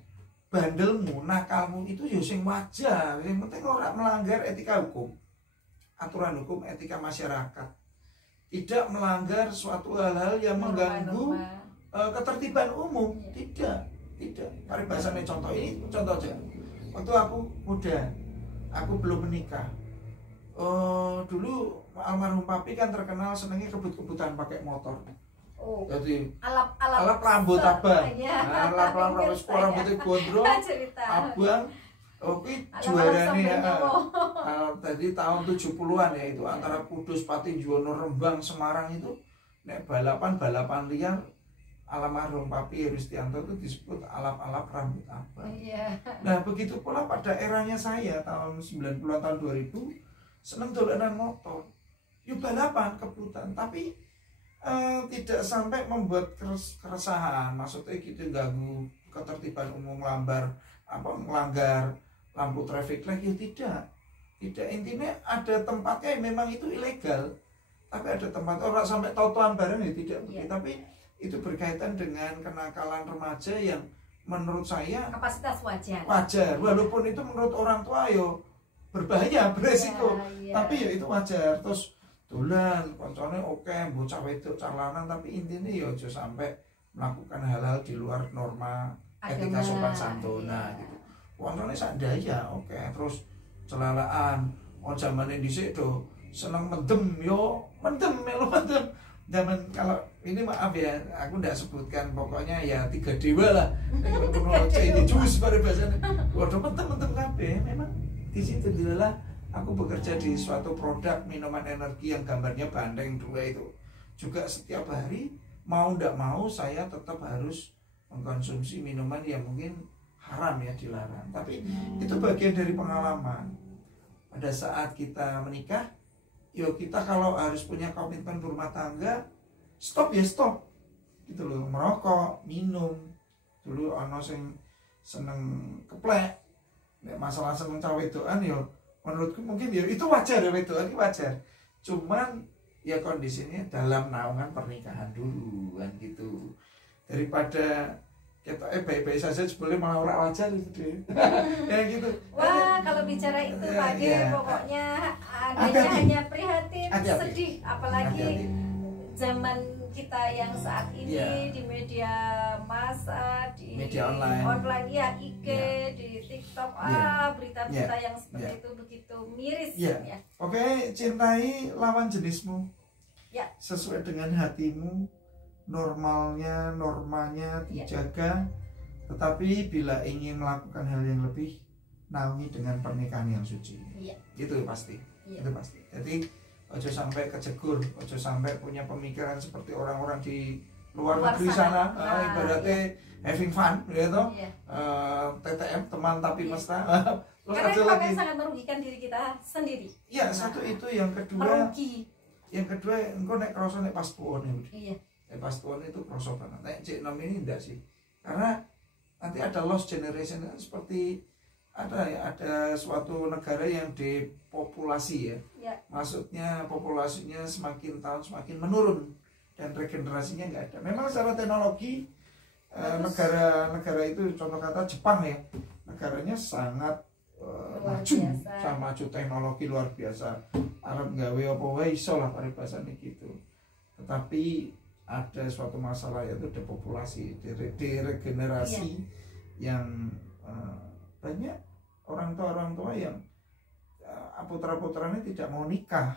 bandelmu, nakalmu itu ya sing wajar, yang penting orang melanggar etika hukum, aturan hukum, etika masyarakat, tidak melanggar suatu hal-hal yang mengganggu ketertiban umum, tidak. Paribasannya contoh aja. Waktu aku muda, aku belum menikah. Dulu almarhum papi kan terkenal senengnya kebut-kebutan pakai motor. Jadi alap rambut abang. Alap rambut sekolah rambutnya gondrong, abang. Oke, juarane tadi tahun 70-an ya, itu antara Kudus, Patijuwono, Rembang, Semarang itu nek balapan liar almarhum Papi Rustianto itu disebut alap-alap rambut abang. Nah, begitu pula pada eranya saya tahun 90-an, tahun 2000 seneng dolanan motor. Yuk balapan, kebutan, tapi tidak sampai membuat keresahan, maksudnya gitu ganggu ketertiban umum, melanggar lampu traffic light, ya tidak. Intinya ada tempatnya yang memang itu ilegal, tapi ada tempat orang sampai tautan bareng ya tidak. Tapi itu berkaitan dengan kenakalan remaja yang menurut saya kapasitas wajar, walaupun itu menurut orang tua yo berbahaya, beresiko, tapi ya itu wajar. Terus dolan koncone oke, bocah wedok calanan, tapi intinya ya aja sampai melakukan hal-hal di luar norma etika sopan santun gitu. Koncone sak daya oke, terus celalaan zamane dhisik do seneng mendem melu mendem. Zaman kalau ini maaf ya, aku nggak sebutkan, pokoknya ya 3 dewa lah. Ini jus pada bahasanya. Waduh, temen-temen kabeh memang di situ dilalah. Aku bekerja di suatu produk minuman energi yang gambarnya bandeng 2 itu. Juga setiap hari mau nggak mau saya tetap harus mengkonsumsi minuman yang mungkin haram ya, dilarang. Tapi itu bagian dari pengalaman. Pada saat kita menikah, yuk kita kalau harus punya komitmen berumah tangga, stop gitu loh. Merokok, minum. Dulu ono sing seneng keplek, masalah seneng cawe wedokan yo menurutku mungkin ya itu wajar ya, wedokan itu wajar. Cuman ya kondisinya dalam naungan pernikahan dulu kan gitu. Daripada kita baik-baik saja boleh malah ora wajar itu deh. Ya gitu. Wah, kalau bicara itu lagi pokoknya adanya hanya prihatin, sedih, apalagi zaman kita yang saat ini di media massa, di media online ya, IG, di TikTok, berita-berita yang seperti itu begitu miris ya. Oke, cintai lawan jenismu. Ya. Sesuai dengan hatimu. Normanya dijaga, tetapi bila ingin melakukan hal yang lebih, naungi dengan pernikahan yang suci. Iya. Itu pasti. Iya. Itu pasti. Jadi ojo sampai kejegur, ojo sampai punya pemikiran seperti orang-orang di luar negeri sana, ibaratnya having fun, gitu. Iya. TTM, teman tapi Iya. mesra. Terus Karena ada itu lagi. akan sangat merugikan diri kita sendiri. Ya, satu itu, yang kedua. Merugi. Yang kedua, engkau naik kroso naik pas tuan ya. Iya. Pas tuan itu kroso banget. Naik C6 ini enggak sih. Karena nanti ada lost generation, seperti ada suatu negara yang depopulasi ya. Ya. Maksudnya populasinya semakin tahun semakin menurun dan regenerasinya nggak ada. Memang secara teknologi negara itu, contoh kata Jepang ya, negaranya sangat maju, sangat maju, teknologi luar biasa. Arab gawe apa wae iso lah paribasane gitu. Tetapi ada suatu masalah, yaitu depopulasi, deregenerasi, yang banyak orang tua yang putra-putranya tidak mau nikah,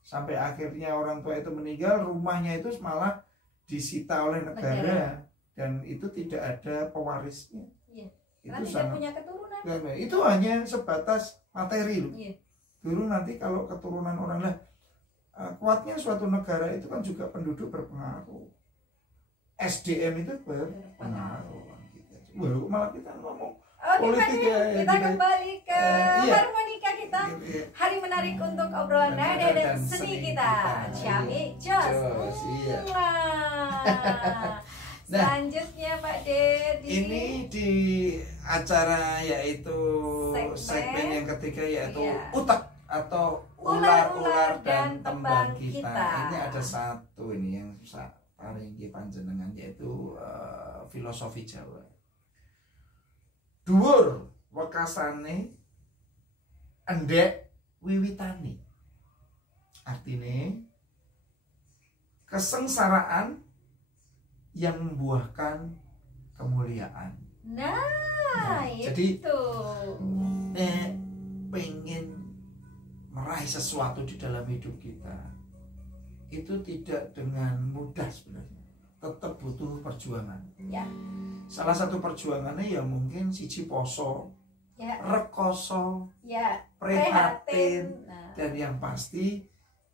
sampai akhirnya orang tua itu meninggal, rumahnya itu malah disita oleh negara. Dan itu tidak ada pewarisnya. Iya. Itu tidak sangat, punya keturunan. itu hanya sebatas materi loh. Iya. Dulu nanti kalau keturunan orang lah, kuatnya suatu negara itu kan juga penduduk berpengaruh, SDM itu berpengaruh. Wah, malah kita ngomong politik ya, kita kembali ke iya. harmonika kita. Hari menarik untuk obrolan nada dan seni kita. Ciami jos. Iya. Selanjutnya Pak Dedi. Ini di acara yaitu segmen yang ketiga, yaitu utek atau ular-ular dan tembang kita. Ini ada satu ini yang paling panjenengan, yaitu filosofi Jawa. Dhuwur wekasane endek wiwitane. Artinya kesengsaraan yang membuahkan kemuliaan. Nah, jadi itu. Pengen meraih sesuatu di dalam hidup kita itu tidak dengan mudah sebenarnya. Tetap butuh perjuangan. Ya. Salah satu perjuangannya ya mungkin siji poso, ya, rekoso, ya, prihatin, dan yang pasti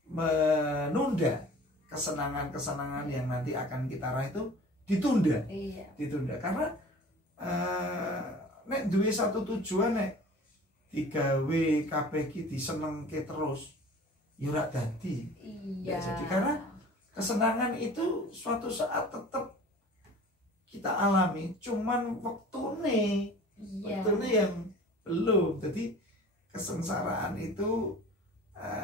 menunda kesenangan-kesenangan yang nanti akan kita raih itu ditunda. Iya. Ditunda karena nek duwe satu tujuan, nek digawe kabeh iki disenengke terus ya ora dadi. Iya. Jadi karena kesenangan itu suatu saat tetap kita alami, cuman waktune yang belum. Jadi kesengsaraan itu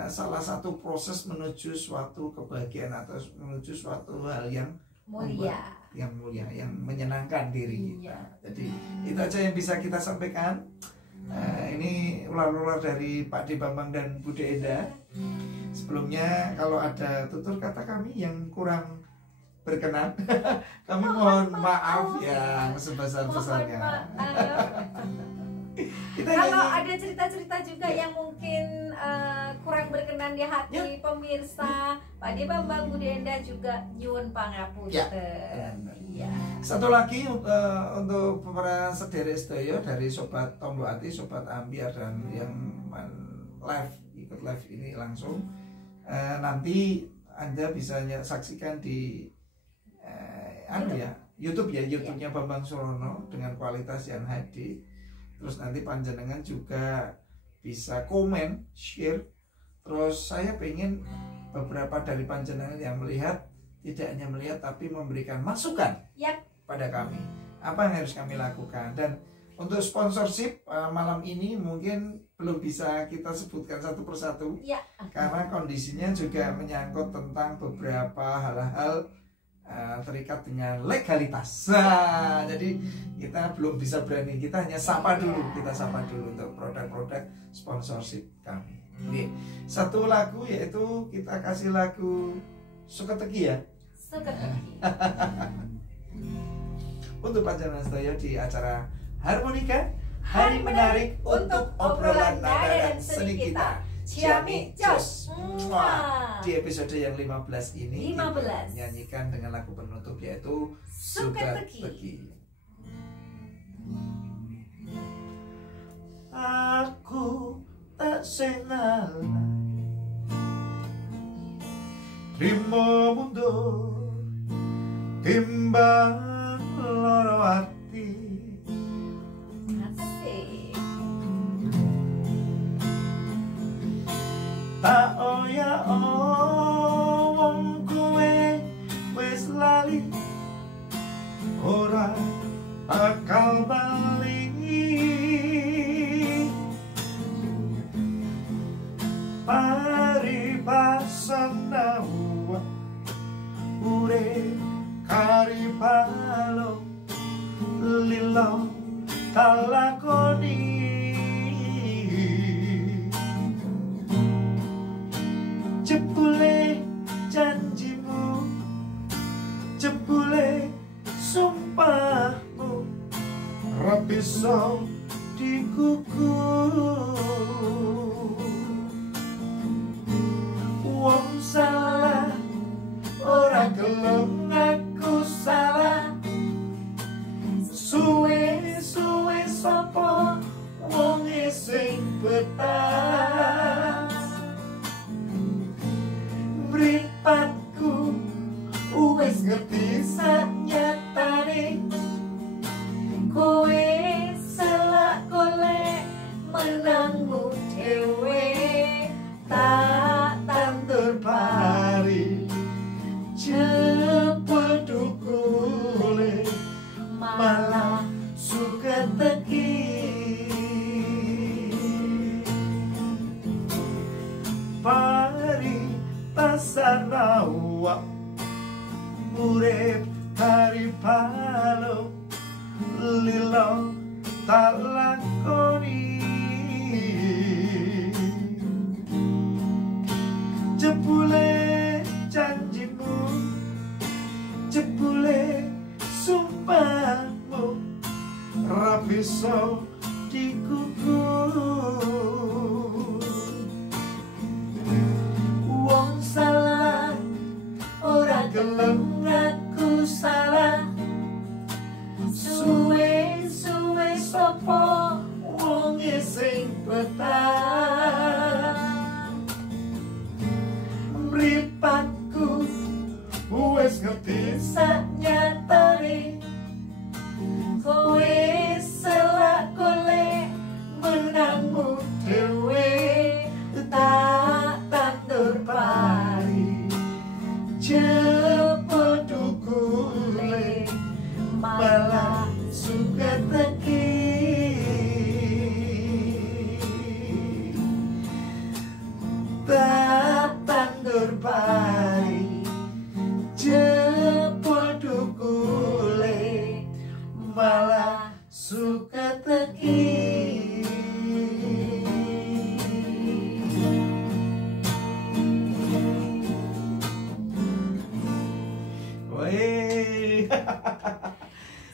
salah satu proses menuju suatu kebahagiaan atau menuju suatu hal yang mulia, yang menyenangkan diri kita. Iya. Jadi itu aja yang bisa kita sampaikan. Ini ular-ular dari Pak D Bambang dan Bu De Enda. Sebelumnya kalau ada tutur kata kami yang kurang berkenan, kami mohon maaf yang sebesar-besarnya. Kalau ada cerita-cerita juga yang mungkin kurang berkenan di hati pemirsa, Pak D Bambang, Bu De Enda juga nyuwun pangapunten. Iya. Satu lagi untuk para sederek sedaya dari Sobat Tombo Ati, Sobat Ambiar, dan yang ikut live ini langsung, nanti Anda bisa saksikan di YouTube ya, YouTube-nya Bambang Surono dengan kualitas yang HD. Terus nanti panjenengan juga bisa komen, share. Terus saya pengen beberapa dari panjenengan yang melihat, tidak hanya melihat tapi memberikan masukan pada kami, apa yang harus kami lakukan. Dan untuk sponsorship malam ini mungkin belum bisa kita sebutkan satu persatu karena kondisinya juga menyangkut tentang beberapa hal-hal terikat dengan legalitas. Jadi kita belum bisa berani, kita hanya sapa dulu, untuk produk-produk sponsorship kami. Oke. Satu lagu, yaitu kita kasih lagu Suketeki ya. Suketeki. Untuk panjenengan sedaya di acara Harmonika, hari menarik untuk obrolan nada dan seni kita. Ciami jos. Di episode yang 15 ini 15. kita nyanyikan dengan lagu penutup, yaitu Suketeki. sing ngalah trimo mundur timbang loro ati. Asik. Tak oya wong kowe wis lali ora bakal bali. Paribasana urip kari palo lilo talakoni. Jebule janjimu, jebule sumpahmu, ora bisa digugur. Wong salah ora gelem ngaku salah, suwe-suwe sapa wong sing betah. Mripatku wis ngerti sanyatane, kowe selak golek menangmu dhewe. Tak tandur pari cepet dukule malah suka teki. Pari pasana wa urip kari palo lilo tak lakoni. Jebule janjimu, jebule sumpahmu, ra bisa digugur. Wong salah ora gelem ngaku salah, suwe-suwe sapa wong sing betah. Mripatku wis ngerti sanyatane, kowe selak golek menangmu dhewe. Tak tandur pari cepet dukule malah suka teki. Tak tandur pari cepet dukule malah suka teki. Woi.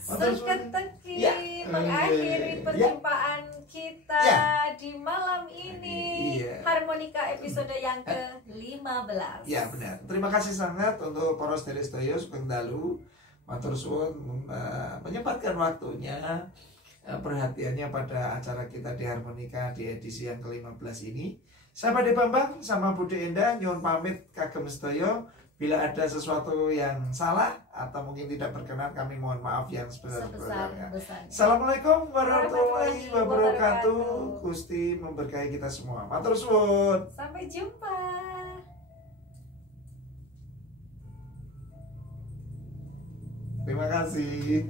Suka teki Ya. mengakhiri Ya. perjumpaan kita Ya. di malam ini. Iya. Harmonika episode yang ke-15. Ya benar. Terima kasih sangat untuk Poros Delestoyo Sugeng Dalu. Matur suwun menyempatkan waktunya, perhatiannya pada acara kita di Harmonika di edisi yang ke-15 ini. Saya Pak De Bambang sama Bude Endah nyuwun pamit kagem sedaya. Bila ada sesuatu yang salah atau mungkin tidak berkenan, kami mohon maaf yang sebesar-besarnya. Sebesar-besarnya. Assalamualaikum warahmatullahi wabarakatuh. wabarakatuh. Gusti memberkahi kita semua. Matur suwun. Sampai jumpa. Terima kasih.